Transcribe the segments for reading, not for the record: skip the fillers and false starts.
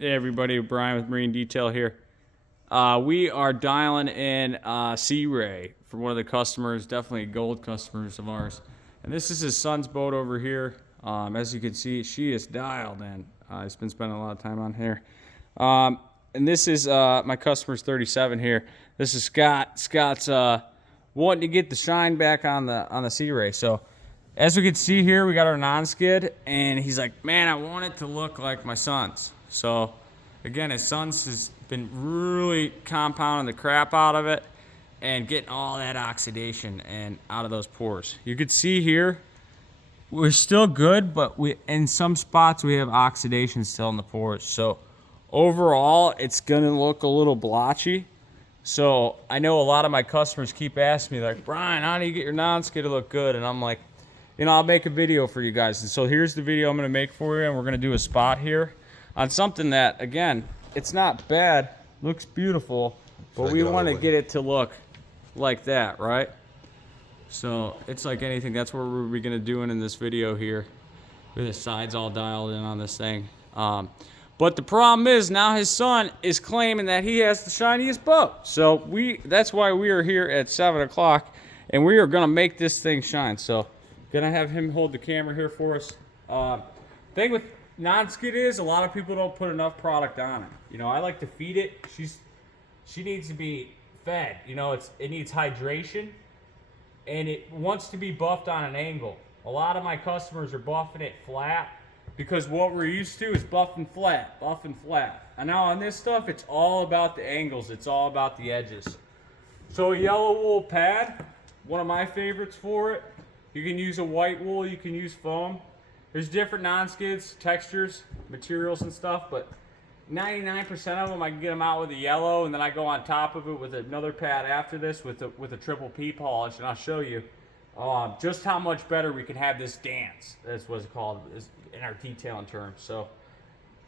Hey everybody, Brian with Marine Detail here. We are dialing in Sea Ray for one of the customers, definitely gold customers of ours. And this is his son's boat over here. As you can see, she is dialed in. He's been spending a lot of time on here. And this is my customer's 37 here. This is Scott. Scott's wanting to get the shine back on the Sea Ray. So as we can see here, we got our non-skid, and he's like, man, I want it to look like my son's. So again, his son's has been really compounding the crap out of it and getting all that oxidation and out of those pores. You can see here, we're still good, but we in some spots we have oxidation still in the pores. So overall, it's gonna look a little blotchy. So I know a lot of my customers keep asking me like, Brian, how do you get your non-skid to look good? And I'm like, I'll make a video for you guys. And so here's the video I'm gonna make for you, and we're gonna do a spot here on something that, again, it's not bad, looks beautiful, but we want to get it to look like that, right? So it's like anything, that's what we're gonna do in this video here, with the sides all dialed in on this thing. But the problem is now his son is claiming that he has the shiniest boat. So that's why we are here at 7 o'clock, and we are gonna make this thing shine. So gonna have him hold the camera here for us. Thing with non-skid is a lot of people don't put enough product on it. I like to feed it. She needs to be fed. It needs hydration, and it wants to be buffed on an angle. A lot of my customers are buffing it flat because what we're used to is buffing flat, buffing flat. And now on this stuff, it's all about the angles. It's all about the edges. So a yellow wool pad, one of my favorites for it. You can use a white wool, you can use foam. There's different non-skids, textures, materials and stuff, but 99% of them I can get them out with a yellow, and then I go on top of it with another pad after this with a triple P polish, and I'll show you just how much better we can have this dance. That's what it's called in our detailing terms. So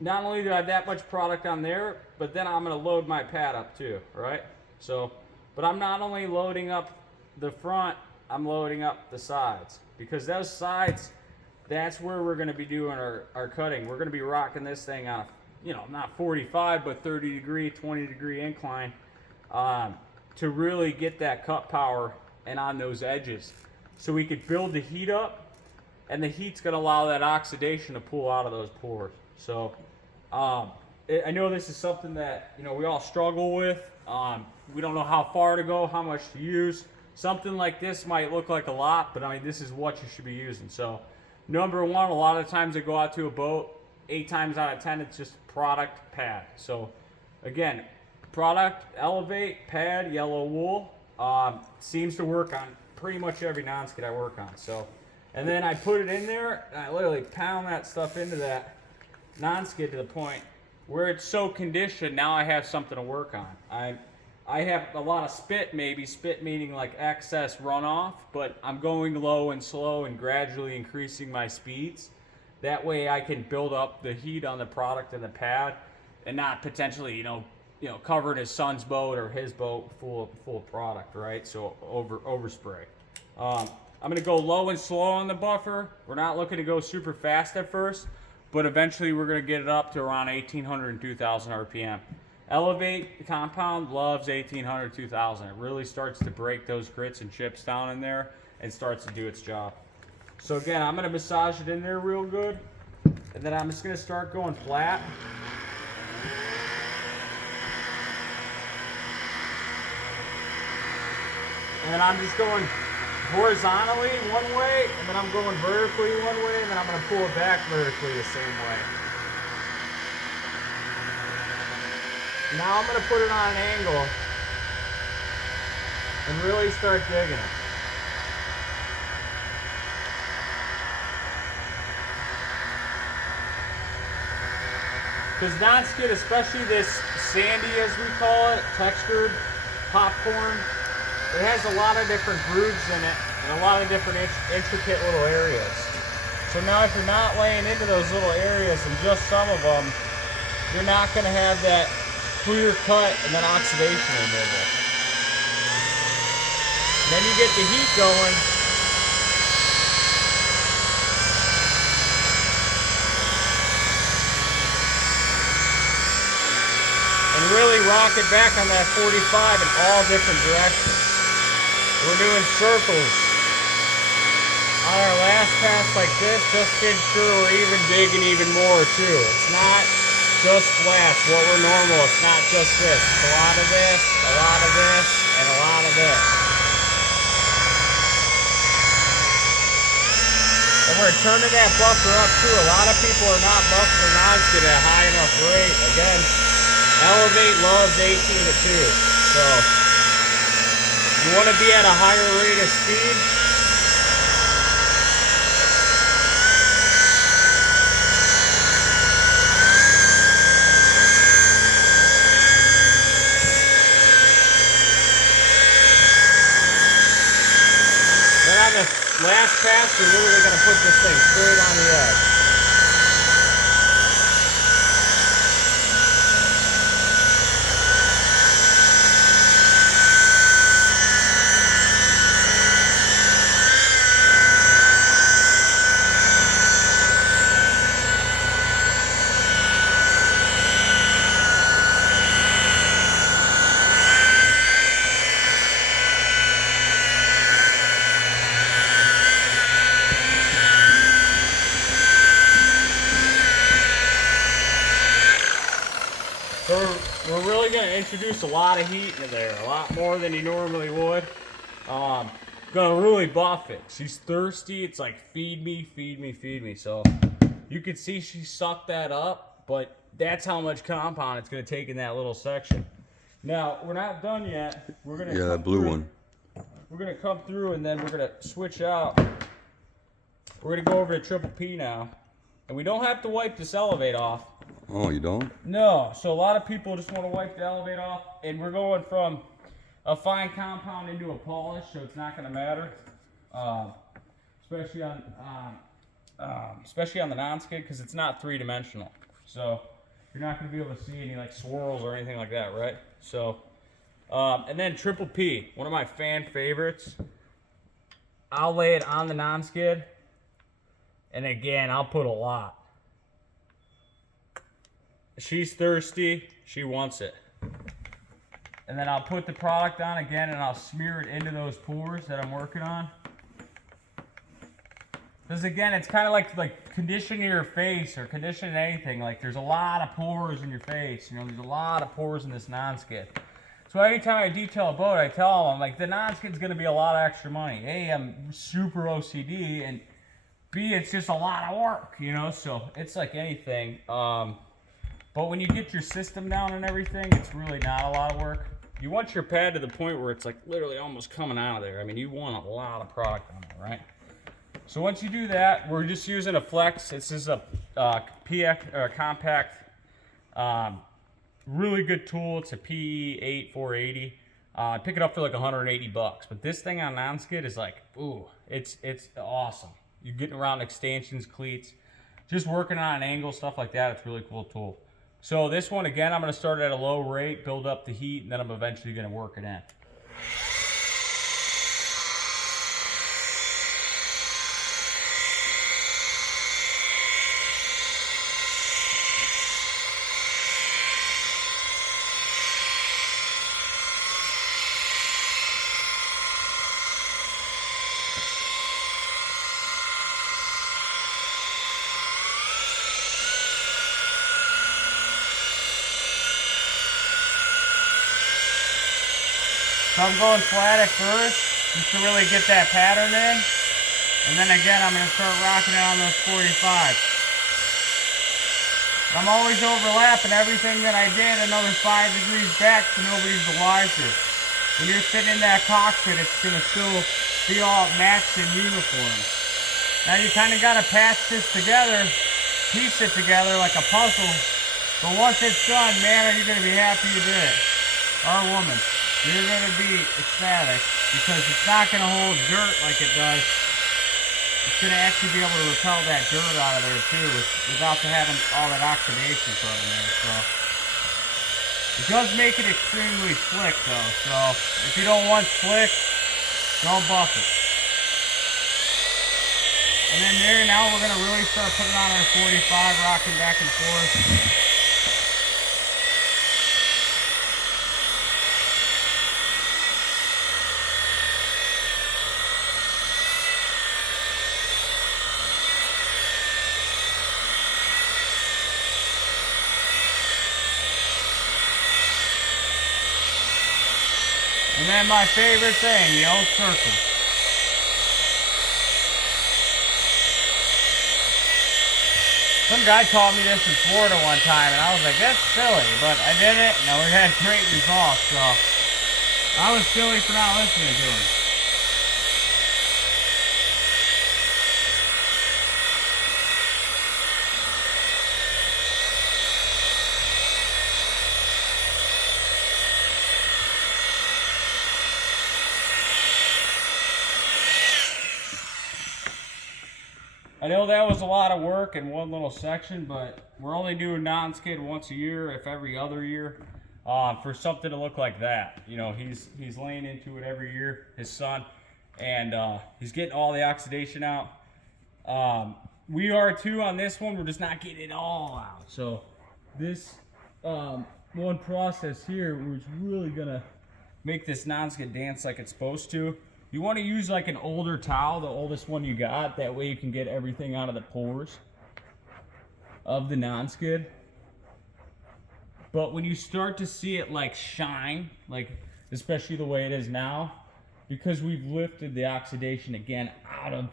not only do I have that much product on there, but then I'm gonna load my pad up too, right? So, but I'm not only loading up the front, I'm loading up the sides, because those sides, that's where we're going to be doing our cutting. We're going to be rocking this thing on a, not 45, but 30 degree, 20 degree incline to really get that cut power and on those edges. So we could build the heat up, and the heat's going to allow that oxidation to pull out of those pores. So I know this is something that, we all struggle with. We don't know how far to go, how much to use. Something like this might look like a lot, but I mean, this is what you should be using. So number one, a lot of times I go out to a boat, 8 times out of 10, it's just product, pad. So again, product, elevate, pad, yellow wool, seems to work on pretty much every non-skid I work on. So, and then I put it in there, and I literally pound that stuff into that non-skid to the point where it's so conditioned, now I have something to work on. I have a lot of spit meaning like excess runoff, but I'm going low and slow and gradually increasing my speeds. That way I can build up the heat on the product and the pad, and not potentially, covering his son's boat or his boat full of product, right? So overspray. I'm gonna go low and slow on the buffer. We're not looking to go super fast at first, but eventually we're gonna get it up to around 1800 and 2000 RPM. Elevate, the compound loves 1800, 2000. It really starts to break those grits and chips down in there and starts to do its job. So again, I'm gonna massage it in there real good, and then I'm just gonna start going flat. And then I'm just going horizontally one way, and then I'm going vertically one way, and then I'm gonna pull it back vertically the same way. Now I'm going to put it on an angle and really start digging it. Because non-skid, especially this sandy as we call it, textured popcorn, it has a lot of different grooves in it and a lot of different intricate little areas. So now if you're not laying into those little areas and just some of them, you're not going to have that clear cut and then oxidation removal. And then you get the heat going. really rock it back on that 45 in all different directions. We're doing circles. On our last pass like this, just get sure we're even digging even more too. It's not just flats, what we're normal, it's not just this. It's a lot of this, a lot of this, and a lot of this. And we're turning that buffer up too. A lot of people are not buffering non-skid at a high enough rate. Again, Elevate loves 18 to 2. So you want to be at a higher rate of speed. Then on the last pass, we're literally going to put this thing straight on the edge. So we're really going to introduce a lot of heat into there, a lot more than you normally would. Going to really buff it. She's thirsty. It's like, feed me, feed me, feed me. So you can see she sucked that up, but that's how much compound it's going to take in that little section. Now, we're not done yet. We're going to that blue one. We're going to come through and then we're going to switch out. We're going to go over to Triple P now. And we don't have to wipe this Elevate off. Oh, you don't? No. So a lot of people just want to wipe the Elevate off. And we're going from a fine compound into a polish, so it's not going to matter. Especially on the non-skid, because it's not three-dimensional. So you're not going to be able to see any like swirls or anything like that, right? So, and then Triple P, one of my fan favorites. I'll lay it on the non-skid. And again, I'll put a lot. She's thirsty. She wants it. And then I'll put the product on again and I'll smear it into those pores that I'm working on. Because again, it's kind of like conditioning your face or conditioning anything. Like there's a lot of pores in your face. You know, there's a lot of pores in this non-skid. So anytime I detail a boat, I tell them, I'm like, the non-skid's going to be a lot of extra money. A, I'm super OCD, and B, it's just a lot of work, you know, so it's like anything. But when you get your system down and everything, it's really not a lot of work. You want your pad to the point where it's like literally almost coming out of there. I mean, you want a lot of product on there, right? So once you do that, we're just using a Flex. This is a PX compact, really good tool. It's a PE8 480. Pick it up for like 180 bucks. But this thing on non-skid is like, ooh, it's awesome. You're getting around extensions, cleats, just working on an angle, stuff like that. It's a really cool tool. So this one, again, I'm going to start at a low rate, build up the heat, and then I'm eventually going to work it in. So I'm going flat at first, just to really get that pattern in. And then again, I'm going to start rocking it on those 45s. I'm always overlapping everything that I did another 5 degrees back so nobody's the wiser. When you're sitting in that cockpit, it's going to still be all matched and uniform. Now you kind of got to patch this together, piece it together like a puzzle. But once it's done, man, are you going to be happy you did it. Or woman. You're going to be ecstatic because it's not going to hold dirt like it does. It's going to actually be able to repel that dirt out of there too without having all that oxidation from there. So it does make it extremely slick though. So if you don't want slick, don't buff it. And then there, now we're going to really start putting on our 45, rocking back and forth. And then my favorite thing, the old circle. Some guy taught me this in Florida one time, and I was like, that's silly, but I did it, and we had great results, so I was silly for not listening to him. I know that was a lot of work in one little section, but we're only doing non-skid once a year, if every other year, for something to look like that. You know, he's laying into it every year, his son, and he's getting all the oxidation out. We are too on this one. We're just not getting it all out. So this one process here was really gonna make this non-skid dance like it's supposed to. You want to use like an older towel, the oldest one you got. That way you can get everything out of the pores of the non-skid. But when you start to see it like shine, like especially the way it is now, because we've lifted the oxidation again out of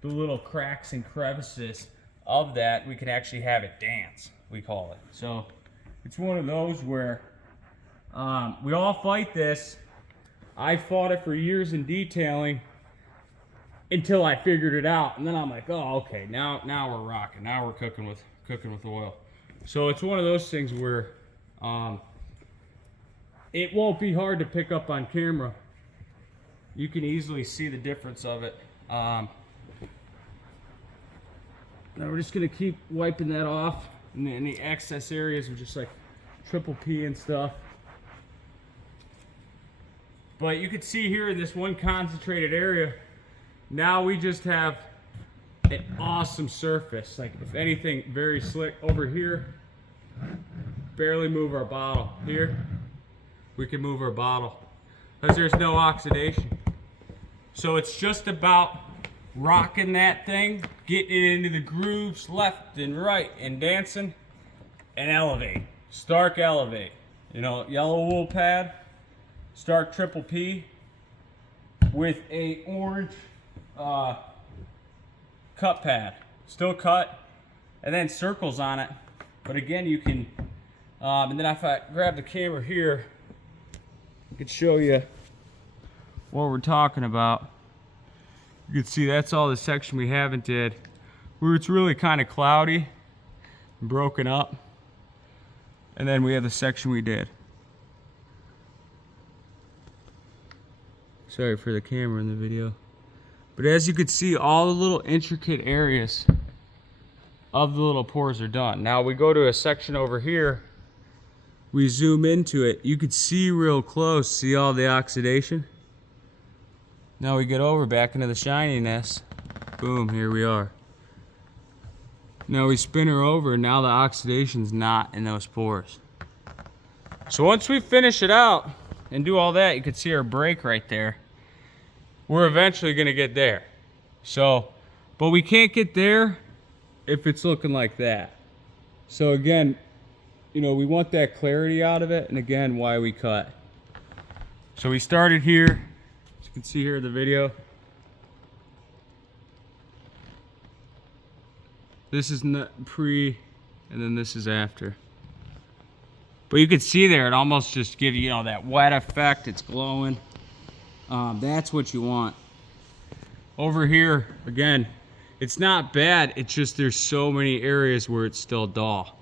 the little cracks and crevices of that, we can actually have it dance, we call it. So it's one of those where we all fight this. I fought it for years in detailing until I figured it out, and then I'm like, oh, okay, now we're rocking. Now we're cooking with oil. So it's one of those things where it won't be hard to pick up on camera. You can easily see the difference of it. Now we're just gonna keep wiping that off, and the excess areas are just like triple P and stuff. But you can see here in this one concentrated area, now we just have an awesome surface. Like if anything, very slick. Over here, barely move our bottle. Here, we can move our bottle because there's no oxidation. So it's just about rocking that thing, getting it into the grooves left and right and dancing and elevate. Starke Elevate. You know, yellow wool pad. Starke triple P with a orange cut pad, still cut, and then circles on it. But again, you can, and then if I grab the camera here, I could show you what we're talking about. You can see that's all the section we haven't did, where it's really kind of cloudy and broken up, and then we have the section we did. Sorry for the camera in the video. But as you can see, all the little intricate areas of the little pores are done. Now we go to a section over here. We zoom into it. You could see real close, see all the oxidation? Now we get over back into the shininess. Boom, here we are. Now we spin her over, and now the oxidation's not in those pores. So once we finish it out and do all that, you can see our break right there. We're eventually gonna get there. So, but we can't get there if it's looking like that. So again, you know, we want that clarity out of it, and again, why we cut. So we started here, as you can see here in the video. This is pre, and then this is after. But you can see there, it almost just gives you, you know, that wet effect. It's glowing. That's what you want. Over here, again, it's not bad. It's just there's so many areas where it's still dull.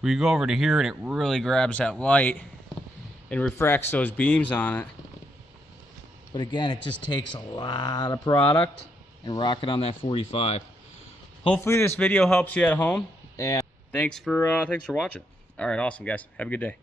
Where you go over to here and it really grabs that light and refracts those beams on it. But again, it just takes a lot of product and rock it on that 45. Hopefully this video helps you at home, and thanks for watching. All right, awesome guys. Have a good day.